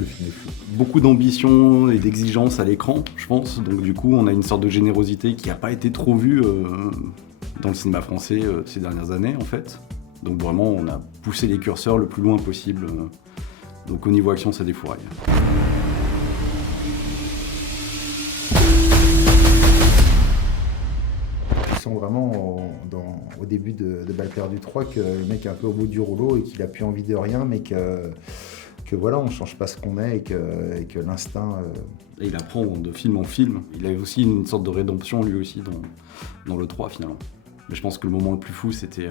Le film est fou. Beaucoup d'ambition et d'exigence à l'écran, je pense. Donc du coup, on a une sorte de générosité qui n'a pas été trop vue dans le cinéma français ces dernières années, en fait. Donc vraiment, on a poussé les curseurs le plus loin possible. Donc au niveau action, ça défouraille. Tu sens vraiment au début de Balles perdues 3 que le mec est un peu au bout du rouleau et qu'il a plus envie de rien, mais que voilà, on change pas ce qu'on est et que l'instinct... Et il apprend de film en film. Il a aussi une sorte de rédemption lui aussi dans le 3 finalement. Mais je pense que le moment le plus fou, c'était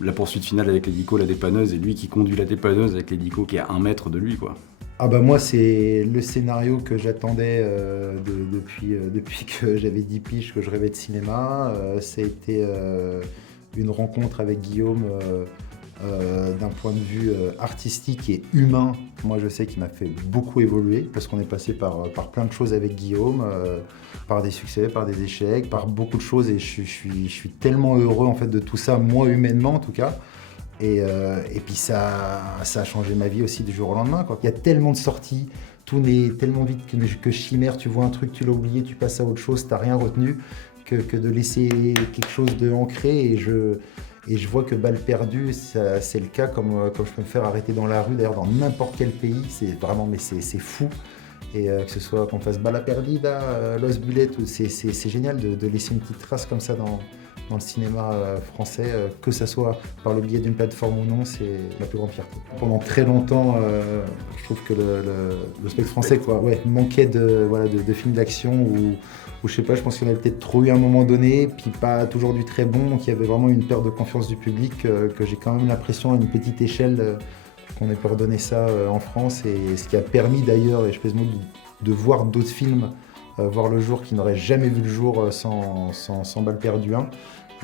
la poursuite finale avec l'hélico, la dépanneuse, et lui qui conduit la dépanneuse avec l'hélico qui est à 1 mètre de lui, quoi. Ah bah moi, c'est le scénario que j'attendais depuis que j'avais 10 piges, que je rêvais de cinéma. Ça a été une rencontre avec Guillaume d'un point de vue artistique et humain. Moi, je sais qu'il m'a fait beaucoup évoluer parce qu'on est passé par plein de choses avec Guillaume, par des succès, par des échecs, par beaucoup de choses, et je suis tellement heureux en fait de tout ça, moi humainement en tout cas. Et puis ça a changé ma vie aussi du jour au lendemain, quoi. Il y a tellement de sorties, tout est tellement vite que chimère, tu vois un truc, tu l'as oublié, tu passes à autre chose, t'as rien retenu, que de laisser quelque chose de ancré. Et je vois que Balles perdues, c'est le cas, comme je peux me faire arrêter dans la rue, d'ailleurs dans n'importe quel pays, c'est vraiment, mais c'est fou. Et que ce soit qu'on fasse Bala Perdida, Los Bullet, c'est génial de laisser une petite trace comme ça dans le cinéma français, que ça soit par le biais d'une plateforme ou non, c'est ma plus grande fierté. Pendant très longtemps, je trouve que le spectre français manquait de films d'action où je sais pas, je pense qu'il y en avait peut-être trop eu à un moment donné, puis pas toujours du très bon, donc il y avait vraiment une perte de confiance du public que j'ai quand même l'impression à une petite échelle qu'on ait pu redonner ça en France, et ce qui a permis d'ailleurs, et je pèse le mot, de voir d'autres films voir le jour qui n'auraient jamais vu le jour sans Balles perdues 1,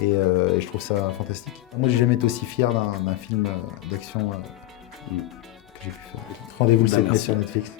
et je trouve ça fantastique. Moi, j'ai jamais été aussi fier d'un film d'action que j'ai pu faire. Rendez-vous le 7 mai sur Netflix.